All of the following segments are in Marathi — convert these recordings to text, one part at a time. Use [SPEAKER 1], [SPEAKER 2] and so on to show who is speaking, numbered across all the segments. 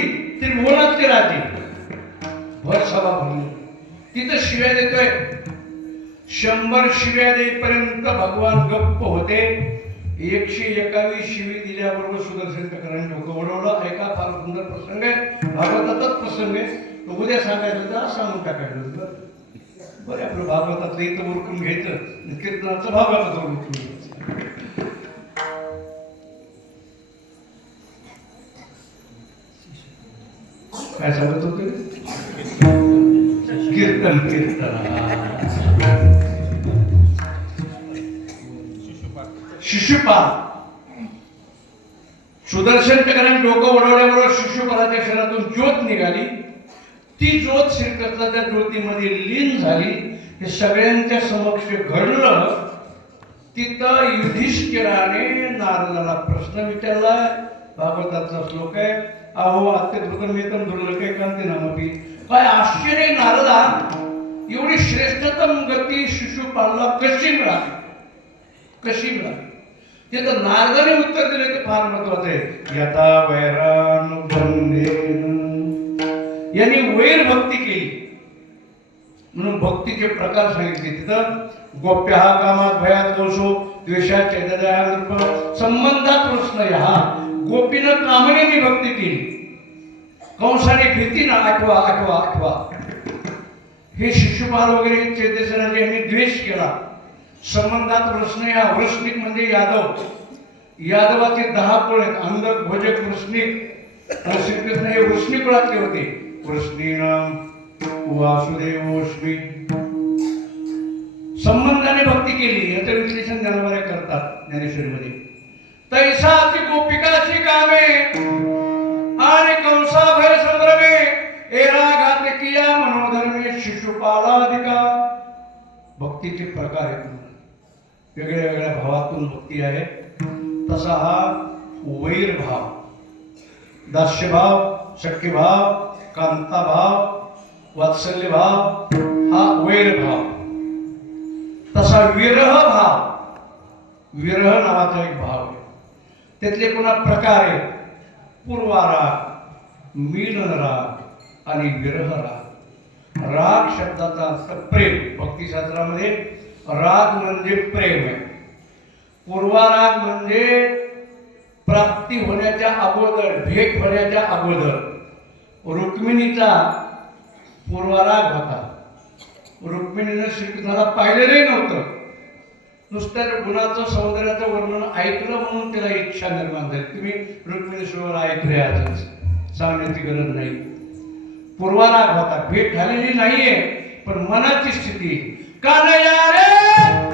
[SPEAKER 1] ती मुळात ती राहते भर सभा भरली. तिथं शिव्या देतोय. शंभर शिव्या देईपर्यंत भगवान गप्प होते. एकशे एकावीस शिवी दिल्याबरोबर सुदर्शन चक्रांनी डोकं वळवलं ऐका फार सुंदर प्रसंग आहे. भागवतातच प्रसंग आहे. तो उद्या सांगायचं होतं आज सांगून टाकायचं होतं. बरं आपलं भागवतातलं इथं उरकून घ्यायचं. कीर्तनाचं भागवतात उरकून घ्यायचं. काय सांगत होते? कीर्तन कीर्तन. शिशुपाल. सुदर्शन चक्राने डोकं वडवल्याबरोबर शिशुपालाच्या शरीरातून ज्योत निघाली. ती ज्योत श्रीकृष्णाच्या ज्योतीमध्ये लीन झाली. हे सगळ्यांच्या समक्ष घडलं. तिथं युधिष्ठिराने नारदाला प्रश्न विचारला. भागवताचा श्लोक आहे अहो आत्ते दुर्लके कांती नामपी काय आश्चर्य नारदा एवढी श्रेष्ठतम गती शिशुपालला कशी मिळाली? कशी मिळाली? ते तर नारदाने उत्तर दिले ते फार महत्वाचं आहे. यथा वैरानुबंधेन यांनी वैर भक्ती केली. म्हणून भक्तीचे प्रकार सांगितले. तिथं गोप्य हा कामात भयात दोषो द्वेषात चैतन्या संबंधात प्रश्न हा गोपीनं कामनेने भक्ती केली. कंसाने भीतीनं आठवा आठवा आठवा हे शिशुपाल वगैरे चैतन्याने यांनी द्वेष केला. संबंधात प्रश्न या वृष्णिक म्हणजे यादव. यादवाचे दहा कुळ आहेत. अंधक भोजक वृष्णिक श्रीकृष्ण हे वृष्णी कुळातले होते. वृष्णीनाम वासुदेवोष्मी संबंधाने भक्ती केली. याचं विश्लेषण ज्ञानवारे करतात ज्ञानेश्वरीमध्ये. तैसाची गोपिकाची कामे आणि कंसा भय संभ्रमे एरा प्रकार तसा वैर भाव दास्यभाव शक्यभाव कांताभाव वात्सल्यभाव हा वैर भाव। तसा विरह भाव, विरह नावाचा एक भाव आहे त्यातले पुन्हा प्रकार आहेत पूर्वाराग मीन राग आणि विरह राग राग शब्दाचा अर्थ प्रेम. भक्तिशास्त्रामध्ये राग म्हणजे प्रेम आहे. पूर्वाराग म्हणजे प्राप्ती होण्याच्या अगोदर भेट होण्याच्या अगोदर. रुक्मिणीचा पूर्वाराग होता. रुक्मिणीनं श्रीकृष्णाला पाहिलेलंही नव्हतं. नुसत्या गुणाचं सौंदर्याचं वर्णन ऐकलं म्हणून त्याला इच्छा निर्माण झाली. तुम्ही रुक्मिणीश्वर ऐकले आजच. सांगण्याची गरज नाही. पूर्वाराग होता. भेट झालेली नाहीये पण मनाची स्थिती. का रे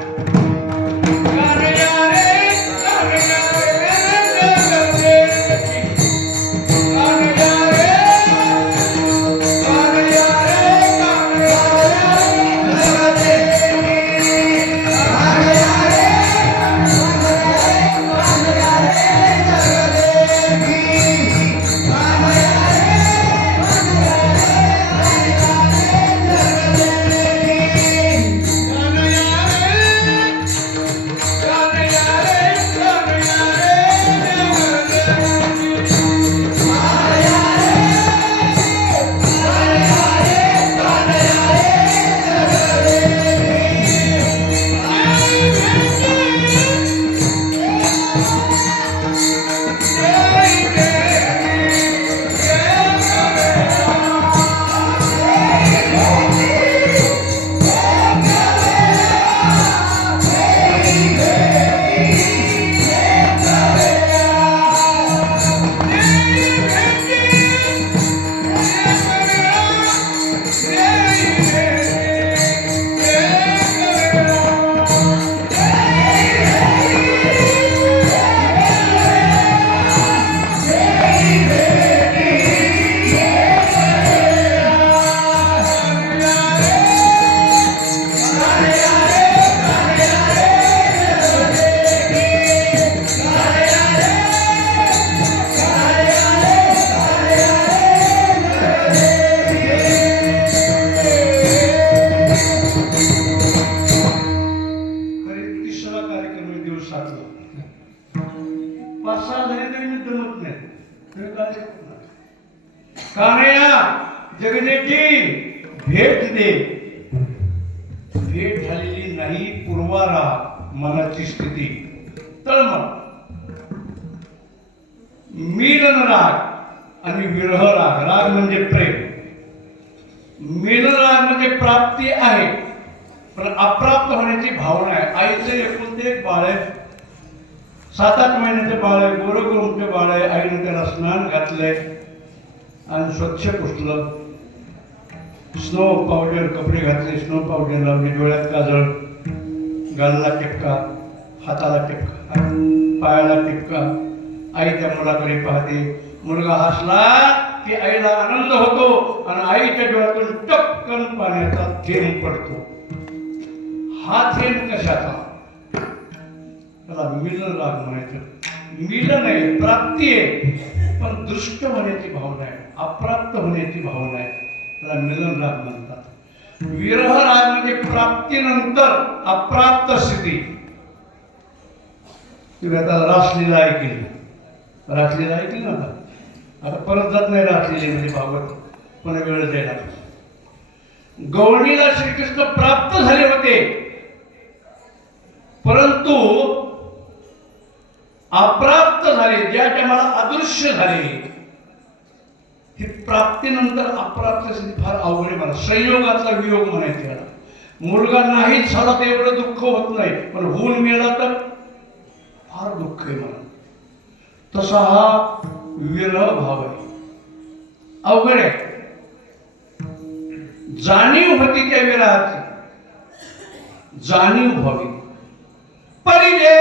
[SPEAKER 1] सात आठ महिन्याचं बाळ आहे गोरगोमचं बाळ आहे आईने त्याला स्नान घातलंय आणि स्वच्छ पुसलं. स्नो पावडर कपडे घातले स्नो पावडर लावले डोळ्यात काजळ गालला टिपका हाताला टिपका पायाला टिपका आई त्या मुलाकडे पाहते. मुलगा हसला की आईला आनंद होतो आणि आईच्या डोळ्यातून टपकन पाण्याचा थेंब पडतो. हा थेंब कशाचा? त्याला मिलन राग म्हणायचं. मिलन आहे प्राप्ती आहे. पण दृष्ट होण्याची भावना आहे. अप्राप्त होण्याची भावना आहे. त्याला मिलन राग म्हणतात. विरह राग म्हणजे प्राप्तीनंतर अप्राप्त स्थिती. तुम्ही आता रासलीला ऐकली. रासलीला ऐकली ना आता? आता परत जात नाही रासलेली म्हणजे भागवत. पण वेळ द्यायला गवळणीला श्रीकृष्ण प्राप्त झाले होते. परंतु अप्राप्त झाले ज्या टायमाला अदृश्य झाले हे प्राप्तीनंतर अप्राप्त स्थिती फार अवघड आहे मला संयोगाचा वियोग म्हणायचे याला. मुलगा नाहीच झाला तर एवढं दुःख होत नाही पण होऊन गेला तर फार दुःख आहे मला तसा हा विरह भाव आहे. अवघड आहे. जाणीव होती त्या विराची जाणीव व्हावी. पहिले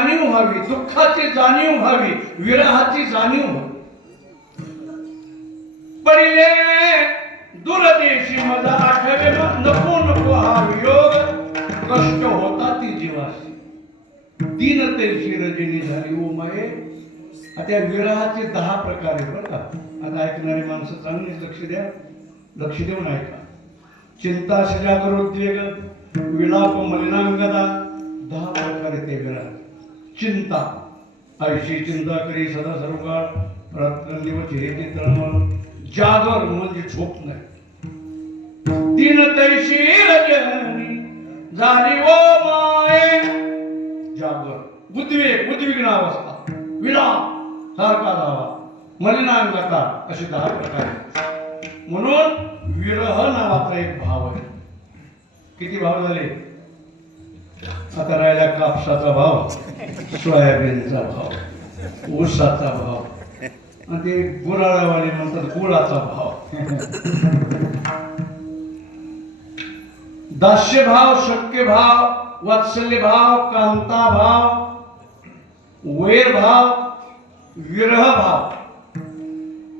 [SPEAKER 1] जाणीव व्हावी दुःखाची जाणीव व्हावी विरहाची जाणीव पहिले दूरदेशी मजा आठवे नको नको हा वियोग. कष्ट होता ती जीवाशी तीनतेशी रजनी झाली ओ माये आता विराचे दहा प्रकार आहे बरं का. आता ऐकणारी माणसं चांगली लक्ष द्या. लक्ष देऊन ऐका. चिंता सजागृद्वेग विलाप मलिनांगदा दहा प्रकारे ते विरह चिंता. आयुष्य चिंता करी सदा सर्व काळ रात्रंदिवस हेची तळमळ. जागर म्हणजे झोप नाही. दिन तैशी झाली ओ माय. जागर. उद्वेग उद्विग्न अवस्था. विराम सारखा धावा. मलिनांगता असे दहा प्रकार. आहेत. म्हणून विरह नावाचा एक भाव आहे. किती भाव झाले? आता राहिला कापसाचा भाव. सोयाबीनचा भाव ऊसाचा भाव आणि ते गुराळावाले म्हणतात गुळाचा भाव. दास्य भाव शक्य भाव वात्सल्य भाव कांता भाव वैर भाव विरह भाव.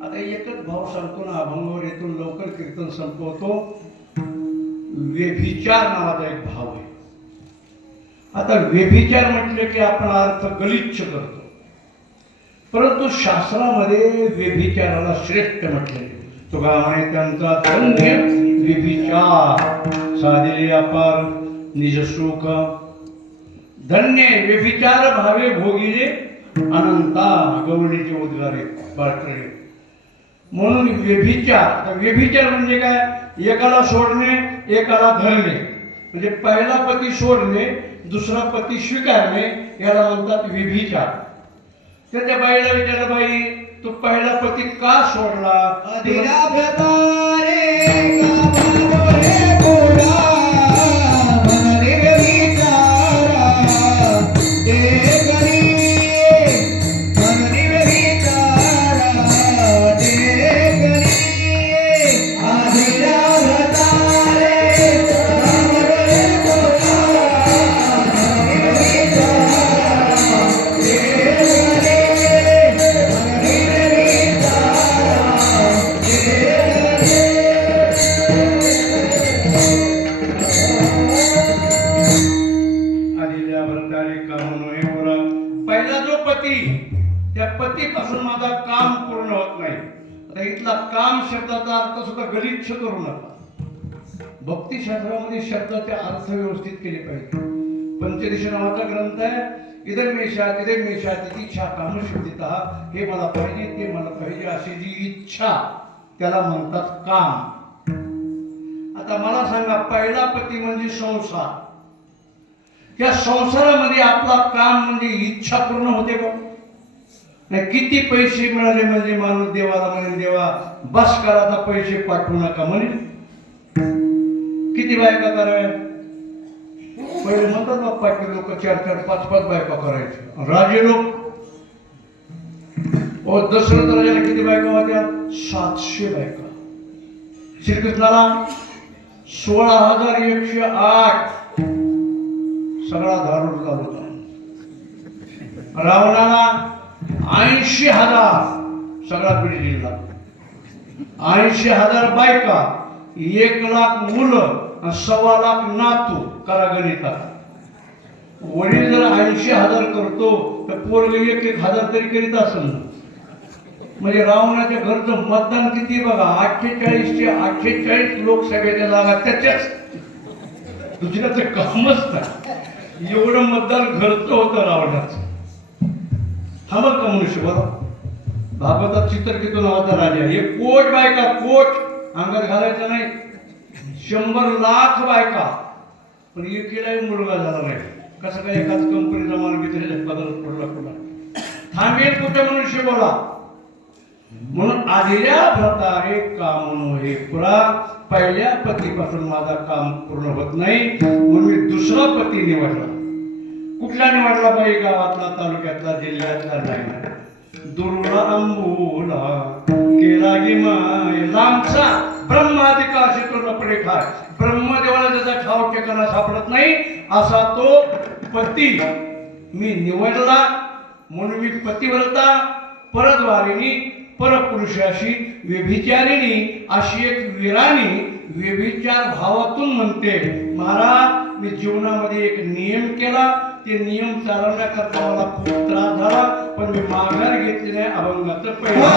[SPEAKER 1] आता एकच भाव सांगतो ना अभंगावर येतो लवकर कीर्तन संपवतो. व्यभिचार नावाचा एक भाव आहे. आता व्यभिचार म्हटलं की आपण अर्थ गलिच्छ करतो. परंतु शास्त्रामध्ये व्यभिचाराला श्रेष्ठ म्हटले. तुका म्हणे त्यांचा धन्य व्यभिचार. साधिले अपार निज सुख धन्य व्यभिचार भावे भोगिले अनंता गवळीचे उद्गारे बाळकडे म्हणून व्यभिचार आता व्यभिचार म्हणजे काय? एकाला सोडणे एकाला धरणे. म्हणजे पहिला पती सोडणे दुसरा पती स्वीकारणे याला म्हणतात विभिचार तर त्या बाईला विचारलं बाई तू पहिला पती का सोडला? त्या पतीपासून माझा काम पूर्ण होत नाही. आता इथला काम शब्दाचा अर्थ सुद्धा गलिच्छ करू नका भक्तिशास्त्रामध्ये शब्दाचे अर्थ व्यवस्थित केले पाहिजे. पंचदश नावाचा ग्रंथ आहे. इधर मेषा मेषात मेषा मेषात इच्छा कामशुद्धिता हे मला पाहिजे ते मला पाहिजे अशी जी इच्छा त्याला म्हणतात काम. आता मला सांगा पहिला पती म्हणजे संसार. त्या संसारामध्ये आपला काम म्हणजे इच्छा पूर्ण होते का? नाही किती पैसे मिळाले म्हणजे माणूस देवाला म्हणेल देवा बस करा आता पैसे पाठवू नका. म्हणे किती बायका कराव्या? पहिले म्हणतात बाप्पाचे लोक चार चार पाच पाच बायका करायचे. राजे लोक. ओ दशरथ राजाला किती बायका होत्या? सातशे बायका. श्रीकृष्णाला सोळा हजार एकशे आठ. सगळा धारूर चालू होता. रावणाला ऐंशी हजार सगळा बीड जिल्हा ऐंशी हजार बायका एक लाख मुलं सव्वा लाख नातू करा गणिता वडील जर ऐंशी हजार करतो तर पोरग एक एक हजार तरी करीत असेल. म्हणजे रावणाच्या घरचं मतदान किती बघा अठ्ठेचाळीसचे अठ्ठेचाळीस लोकसभेच्या जागा त्याच्याच. दुसऱ्याचं कामच नाही. एवढं मतदान घरचं होतं रावणाचं. हलक का मनुष्य बघा भागवतात चित्रकेतू नावाचा राजा हे कोट बायका कोट. अंगात घालायचं नाही. शंभर लाख बायका. पण एकीलाही मुलगा झाला नाही. कसं काय एकाच कंपनीचा माल विचारले बदलत पडला पडला थांबेल कुठे मनुष्य बोला म्हणून आलेल्या प्रकारे काम हे पुरा. पहिल्या पतीपासून माझा काम पूर्ण होत नाही. म्हणून मी दुसरा पती निवडला. कुठला निवडला पाहिजे गावातला तालुक्यातला जिल्ह्यातला जायला दुर्गा अंबुला केला गे माय लांबचा ब्रह्माधिका शिकून खाय. ब्रह्मदेवाला ज्याचा ठाव ठिकाणा सापडत नाही असा तो पती. मी निवडला म्हणून मी पतिव्रता परद्वारिणी परपुरुषाशी व्यभिचारिणी अशी एक वीराणी
[SPEAKER 2] व्यभिचार भावातून म्हणते. महाराज मी जीवनामध्ये एक नियम केला. ते नियम चालवण्याकरता मला खूप त्रास झाला पण मी माघार घेतली नाही अभंगाचं पहिलं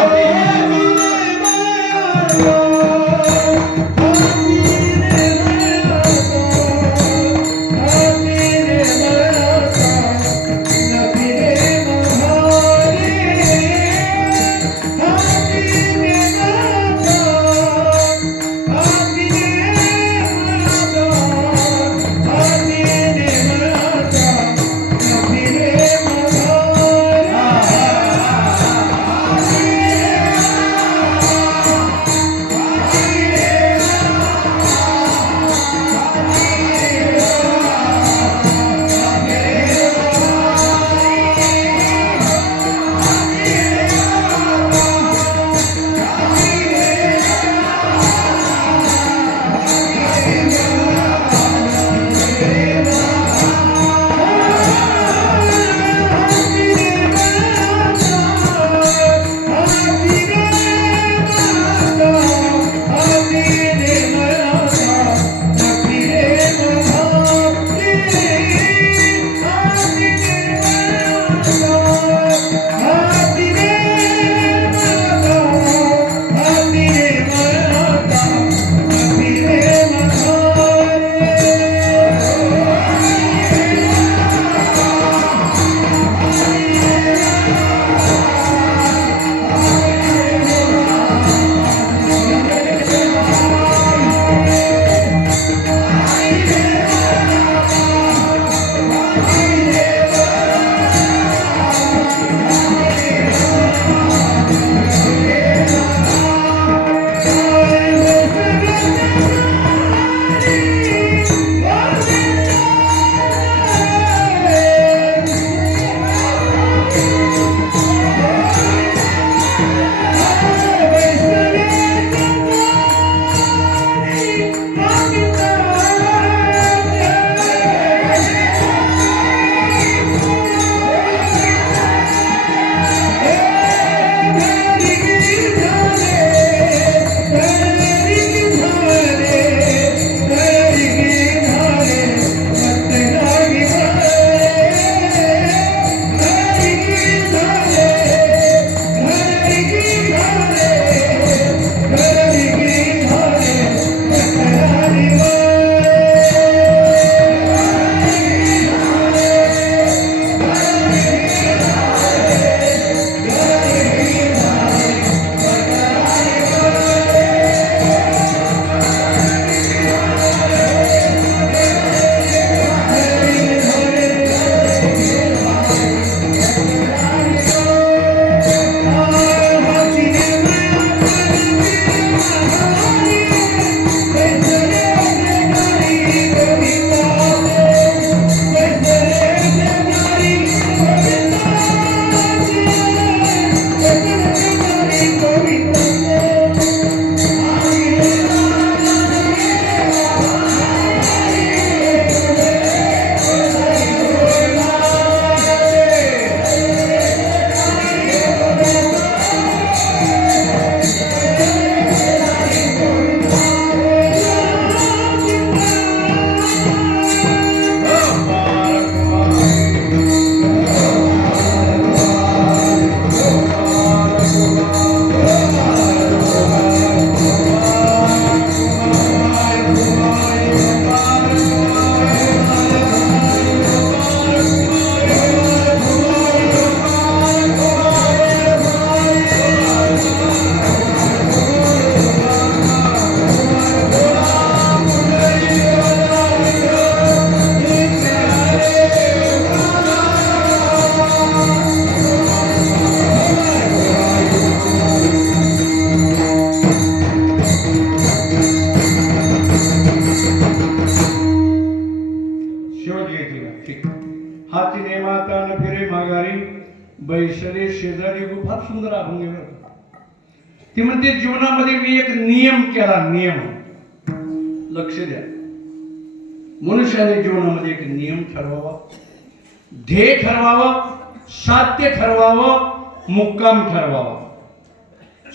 [SPEAKER 2] साध्य ठरवावं मुक्काम ठरवावा.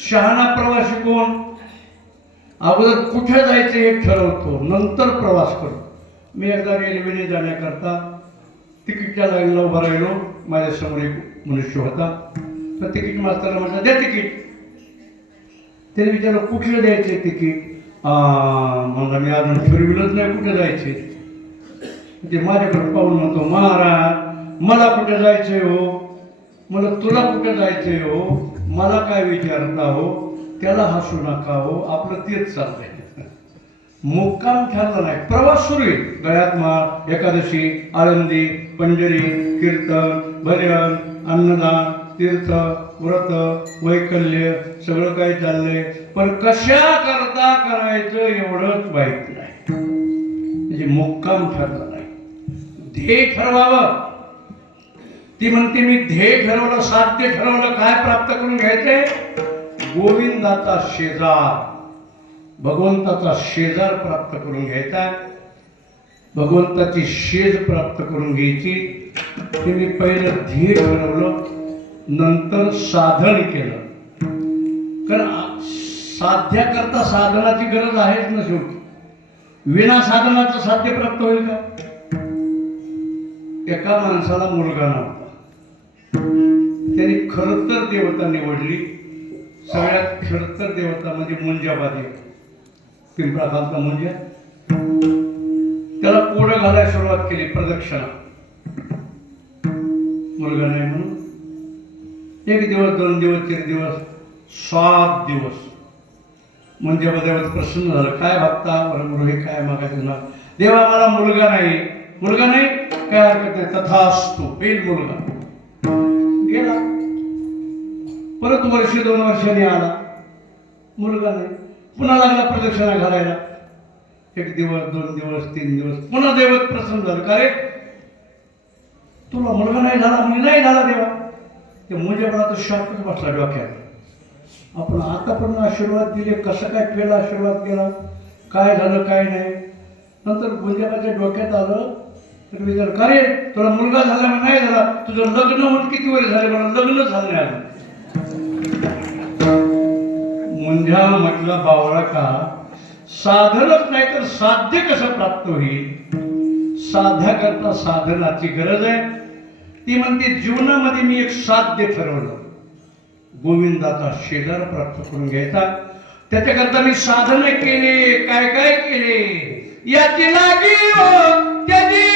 [SPEAKER 2] शहाणा प्रवास कोण?
[SPEAKER 1] अगोदर कुठे जायचं हे ठरवतो नंतर प्रवास करतो मी एकदा रेल्वेने जाण्याकरता तिकीटच्या लाईनला उभा राहिलो माझ्यासमोर एक मनुष्य होता. तर तिकीट मास्तरला म्हटलं द्या तिकीट. त्याने विचारलं कुठलं द्यायचे तिकीट? म्हणलं मी अजून फिरविलंच नाही कुठे जायचे ते माझ्याकडे पाहून म्हणतो महाराज मला कुठे जायचंय हो? मला तुला कुठे जायचंय हो? मला काय विचारता हो? त्याला हसू नका हो. आपलं तेच चाललंय. मुक्काम ठरला नाही. प्रवास सुरू आहे. गळ्यात माळ एकादशी आळंदी पंजरी कीर्तन भजन अन्नदान तीर्थ व्रत वैकल्य सगळं काही चाललंय. पण कशा करता करायचं एवढंच माहीत नाही. म्हणजे मुक्काम ठरला नाही. ध्येय ठरवावं. ती म्हणते मी ध्येय ठरवलं साध्य ठरवलं काय प्राप्त करून घ्यायचे? गोविंदाचा शेजार भगवंताचा शेजार प्राप्त करून घ्यायचा. भगवंताची शेज प्राप्त करून घ्यायची. ते मी पहिलं ध्येय ठरवलं नंतर साधन केलं. कारण साध्याकरता साधनाची गरज आहेच ना शेवटी. विना साधनाचं साध्य प्राप्त होईल का? एका माणसाला मुलगा नव्हता. त्यांनी खरं तर देवता निवडली. सगळ्यात खरतर देवता म्हणजे मुंजाबादी. पिंपळा खालचा मुंजा. त्याला पोडं घालायला सुरुवात केली प्रदक्षिणा. मुलगा नाही म्हणून. एक दिवस दोन दिवस तीन दिवस सात दिवस. म्हणजे देवाचं प्रसन्न झालं. काय बघता बरोबर हे काय मागायचं ना देवा मला मुलगा नाही. मुलगा नाही? काय हरकत नाही. तथास्तु. पेल मुलगा. गेला. परत वर्ष दोन वर्षांनी आला. मुलगा नाही. पुन्हा लागला प्रदक्षिणा घालायला. एक दिवस दोन दिवस तीन दिवस. पुन्हा देवत प्रसन्न झालं. का रे? तुला मुलगा नाही झाला मी नाही झाला देवा. ते मुंजा मला तो शॉकच बसला डोक्यात. आपण आतापर्यंत आशीर्वाद दिले. कसं काय केला आशीर्वाद केला? काय झालं काय नाही? नंतर गुंजाबाच्या डोक्यात आलं तर विचार का रे तुला मुलगा झाला मग नाही झाला तुझं लग्न होऊन किती वेळ झाले मला लग्न झालं नाही आलं मुंझा म्हटलं बावळा का साधनच नाही तर साध्य कसं प्राप्त होईल? साध्याकरता साधनाची गरज आहे. ती म्हणते जीवनामध्ये मी एक साध्य ठरवलं. गोविंदाचा शेजार प्राप्त करून घ्यायचा. त्याच्याकरता मी साधन केले काय काय केले? याची लागी हो त्याची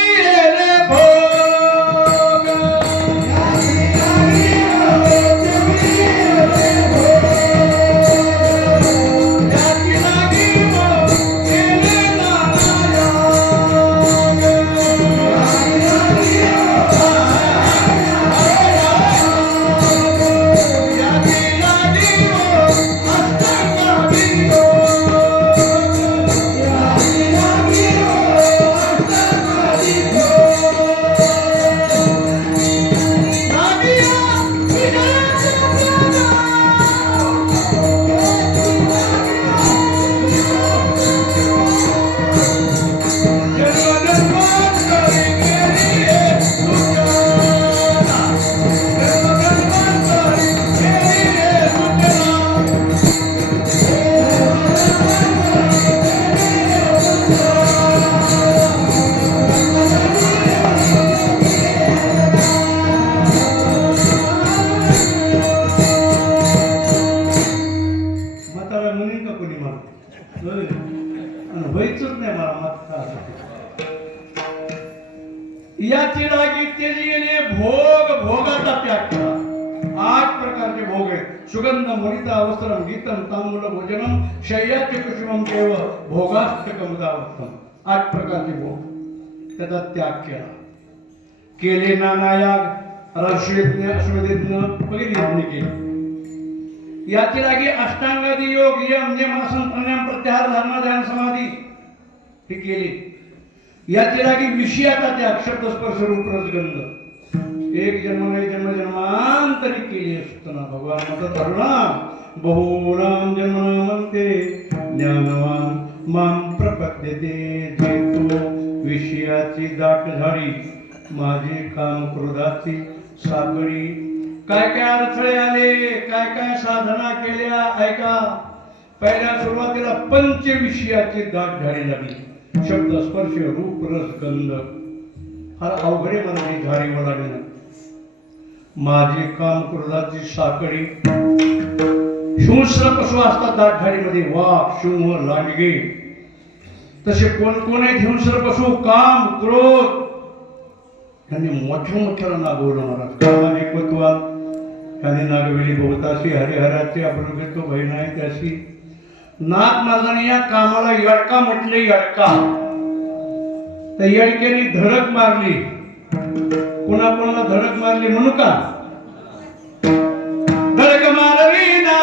[SPEAKER 1] त्याग केला. केले नाना याग राष्ट्रीय अश्वदेज्ञ वगैरे अष्टांगादी योग, यम प्रत्याहार धारणा ध्यान, समाधी हे केले. विषयाचा त्याग शब्द स्पर्श रूप, रसगंध एक जन्म नाही जन्म बहुनाम जन्मनामंते ज्ञानवान प्रपद्यते विषयाची दाट झाडी माझे काम क्रोधाची सागरी काय काय अडथळे आले? काय काय साधना केल्या? ऐका. पहिल्या सुरुवातीला पंचविषयाची दाट झाली लागली शब्द स्पर्श रूप रस गंध. फार अवघडे मनाने झाडी ओलाडणं माझे काम क्रोधाची साखळी हिंस्र पशु असतात दाट झाडीमध्ये वा सिंह लांडगे. तसे कोण कोण आहेत हिंस्र पशु काम क्रोध. त्यांनी मोठ्या मोठ्याला नागवलं महाराज कामानिकत्वात त्यांनी नागविली बहुताशी हरिहराची आपण घेतो बहीण आहे त्याशी. नाक नागाने या कामाला यडका म्हटले यडका. त्या यडक्याने धडक मारली. कोणा कोणाला धडक मारली म्हणू का? धडक मारली ना.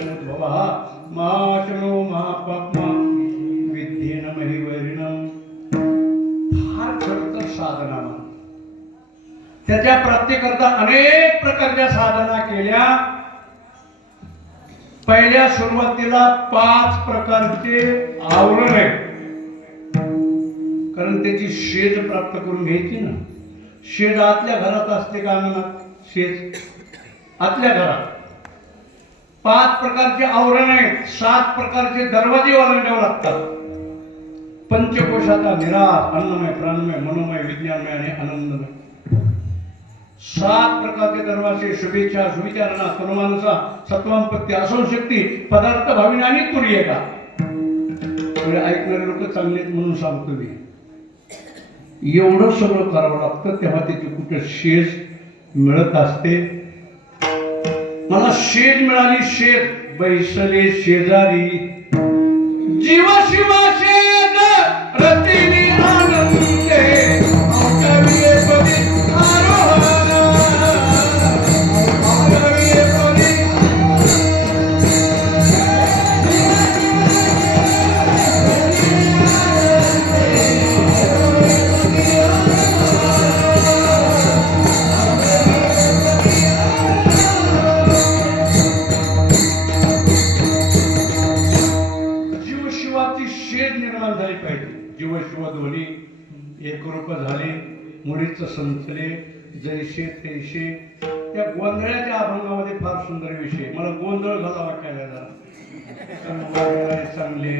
[SPEAKER 1] रजोगुण मा शृणु महापाप्मा विद्येन महिवैरिणम फार साधना त्याच्या प्राप्तीकरता अनेक प्रकारच्या साधना केल्या. पहिल्या सुरुवातीला पाच प्रकारचे आवरण आहे कारण त्याची शेज प्राप्त करून घ्यायची ना. शेज आतल्या घरात असते का अंगणात? शेज आतल्या घरात. पाच प्रकारचे आवरण आहेत सात प्रकारचे दरवाजे वाजवण्यावर लागतात. पंचकोशाचा निराश अन्नमय प्राणमय मनोमय विज्ञानमय आणि आनंदमय. सात प्रकारचे दरवाजे शुभेच्छा सुविचारणा तनुमानसा सत्वांपत्ती असंशक्ती पदार्थ भाविना आणि तुर्येका का म्हणजे ऐकणारे लोक चांगले आहेत म्हणून सांगतो मी. एवढं सगळं करावं लागतं तेव्हा त्याची कुठं शेष मिळत असते. मला शेत मिळाली शेत बैसले शेजारी. जीवशिवा शिवा रती मुळीच संचले जैसे तैसे. त्या गोंधळाच्या अभंगामध्ये फार सुंदर विषय मला गोंधळ झाला वाटायला चांगले